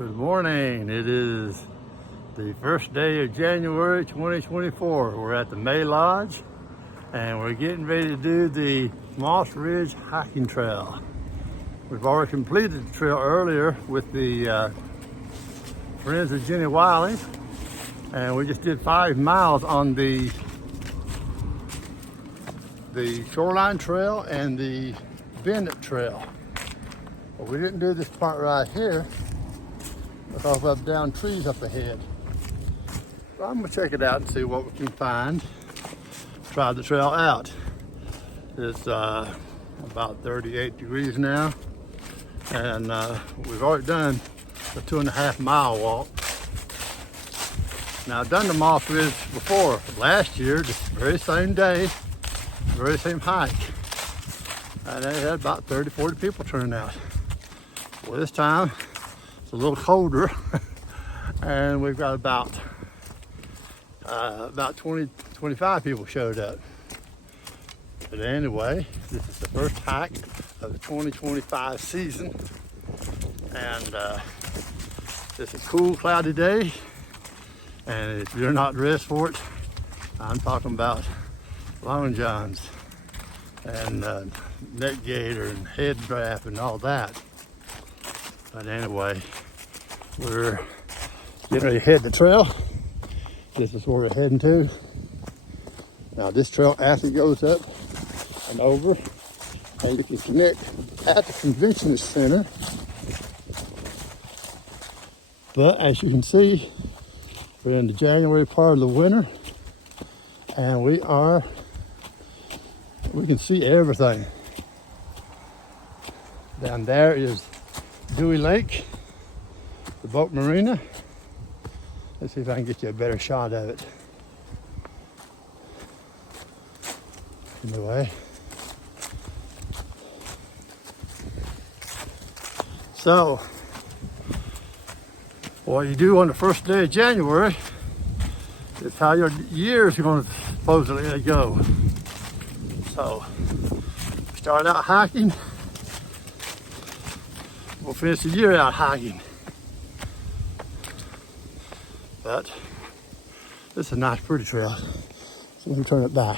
Good morning. It is the first day of January 2024. We're at the May Lodge and we're getting ready to do the Moss Ridge hiking trail. We've already completed the trail earlier with the friends of Jenny Wiley, and we just did 5 miles on the Shoreline Trail and the Bennett Trail. But we didn't do this part right here because we have down trees up ahead. So I'm gonna check it out and see what we can find. Try the trail out. It's about 38 degrees now, and we've already done a 2.5 mile walk. Now, I've done the Moss Ridge before, last year, the very same day, very same hike. And they had about 30, 40 people turning out. Well, this time, it's a little colder, and we've got about 20, 25 people showed up. But anyway, this is the first hike of the 2025 season, and it's a cool, cloudy day. And if you're not dressed for it, I'm talking about long johns and neck gaiter and head wrap and all that. But anyway, we're getting ready to head the trail. This is where we're heading to. Now, this trail actually goes up and over, and you can connect at the convention center. But as you can see, we're in the January part of the winter, and we can see everything. Down there is Dewey Lake, the boat marina. Let's see if I can get you a better shot of it. Anyway, so what you do on the first day of January is how your year is going to supposedly go. So, start out hiking. We'll finish the year out hiking. But this is a nice, pretty trail. So let me turn it back.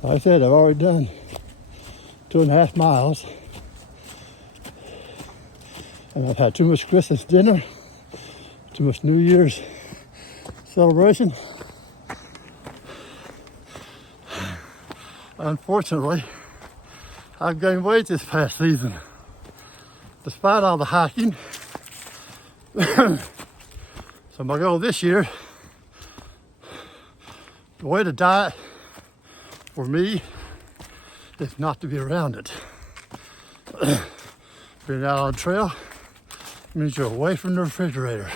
Like I said, I've already done 2.5 miles. And I've had too much Christmas dinner, too much New Year's celebration. Unfortunately, I've gained weight this past season, despite all the hiking. So my goal this year, the way to diet for me is not to be around it. Being out on the trail means you're away from the refrigerator,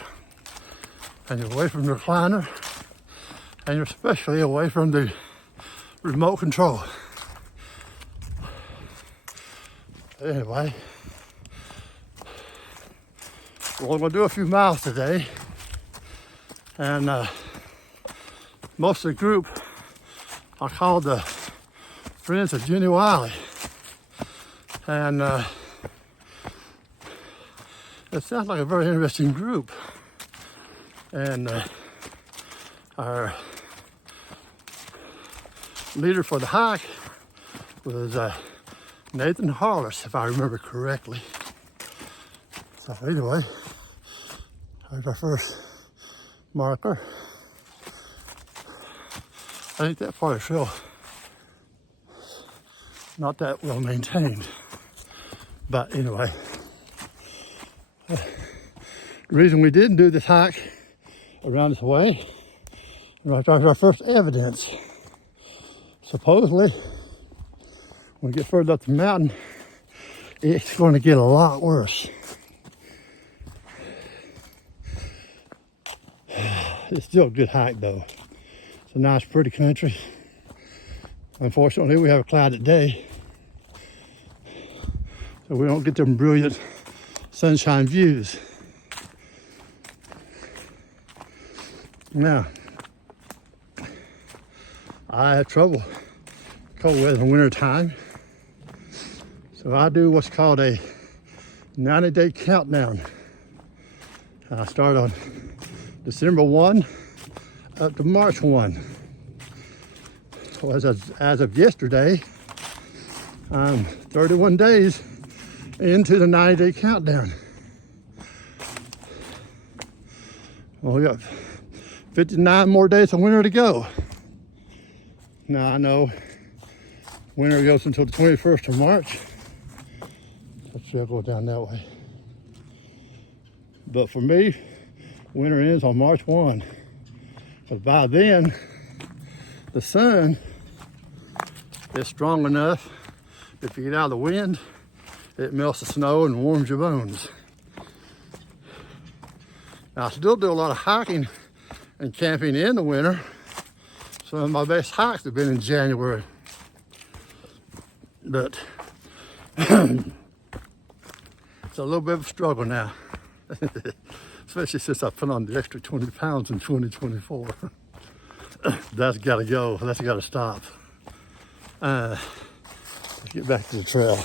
and you're away from the recliner, and you're especially away from the remote control. Anyway, we're only gonna do a few miles today, and most of the group are called the Friends of Jenny Wiley, and it sounds like a very interesting group. And our leader for the hike was Nathan Hollis, if I remember correctly. So anyway, there's our first marker. I think that part of the trail not that well maintained. But anyway, the reason we didn't do this hike around this way, was our first evidence. Supposedly, when we get further up the mountain, it's going to get a lot worse. It's still a good hike though. It's a nice, pretty country. Unfortunately, we have a cloudy day, so we don't get them brilliant sunshine views. Now, I have trouble cold weather in winter time. So I do what's called a 90-day countdown. I start on December 1 up to March 1. So as of yesterday, I'm 31 days into the 90-day countdown. Well, we got 59 more days of winter to go. Now I know winter goes until the 21st of March. So I'll go down that way. But for me, winter ends on March 1. Because by then, the sun is strong enough, if you get out of the wind, it melts the snow and warms your bones. Now, I still do a lot of hiking and camping in the winter. Some of my best hikes have been in January. But it's a little bit of a struggle now. Especially since I put on the extra 20 pounds in 2024. That's gotta go, that's gotta stop. Let's get back to the trail.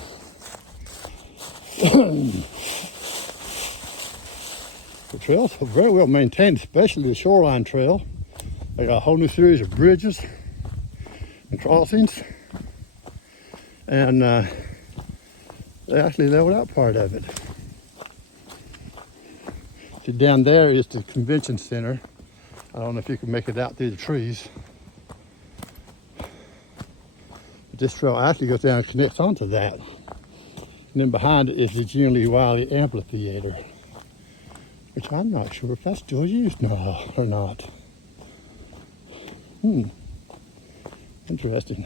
The trails are very well maintained, especially the shoreline trail. They got a whole new series of bridges and crossings. And they actually leveled out part of it. See, down there is the convention center. I don't know if you can make it out through the trees. But this trail actually goes down and connects onto that. And then behind it is the Ginley Wiley Amphitheater, which I'm not sure if that's still used now or not. Interesting.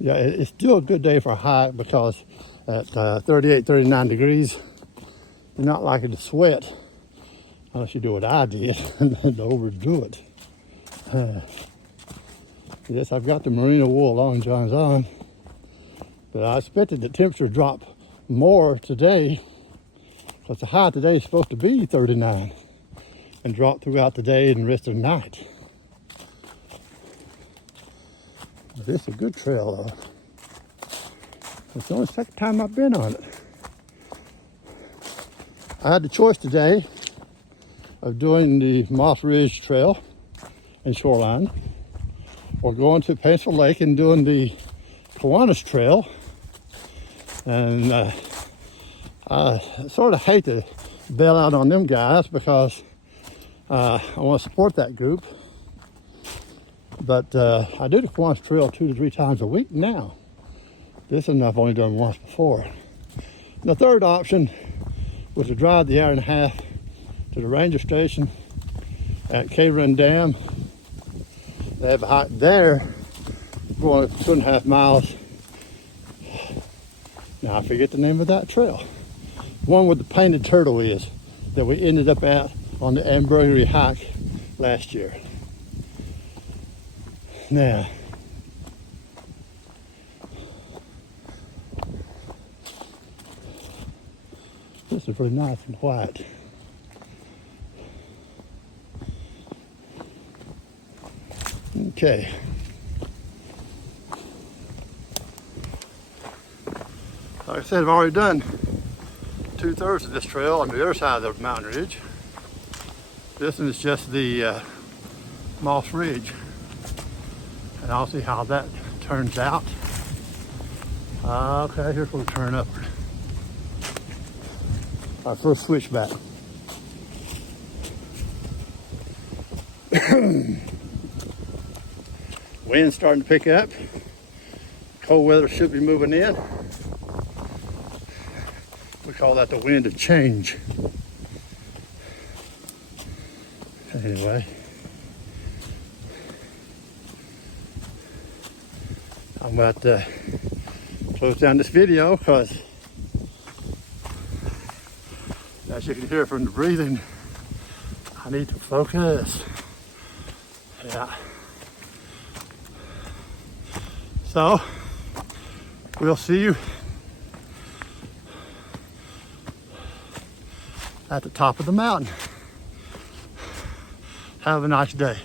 Yeah, it's still a good day for a hike because at 38, 39 degrees, you're not likely to sweat unless you do what I did and overdo it. Yes, I've got the merino wool long johns on, but I expected the temperature to drop more today because the high today is supposed to be 39 and drop throughout the day and the rest of the night. This is a good trail though. It's the only second time I've been on it. I had the choice today of doing the Moss Ridge Trail and Shoreline, or going to Paintsville Lake and doing the Kiwanis Trail. And I sort of hate to bail out on them guys because I want to support that group. But I do the Kiwanis Trail 2 to 3 times a week now. This one I've only done once before. The third option was to drive the hour and a half to the ranger station at Cave Run Dam. They have a hike there going 2.5 miles. Now I forget the name of that trail. One where the painted turtle is that we ended up at on the Ambergris hike last year. Now, this is really nice and white. Okay. Like I said, I've already done 2/3 of this trail on the other side of the mountain ridge. This one is just the Moss Ridge. And I'll see how that turns out. Okay, here's where we turn upward. Our first switchback. Wind's starting to pick up. Cold weather should be moving in. We call that the wind of change. Anyway. I'm about to close down this video because, as you can hear from the breathing, I need to focus. Yeah. So, we'll see you at the top of the mountain. Have a nice day.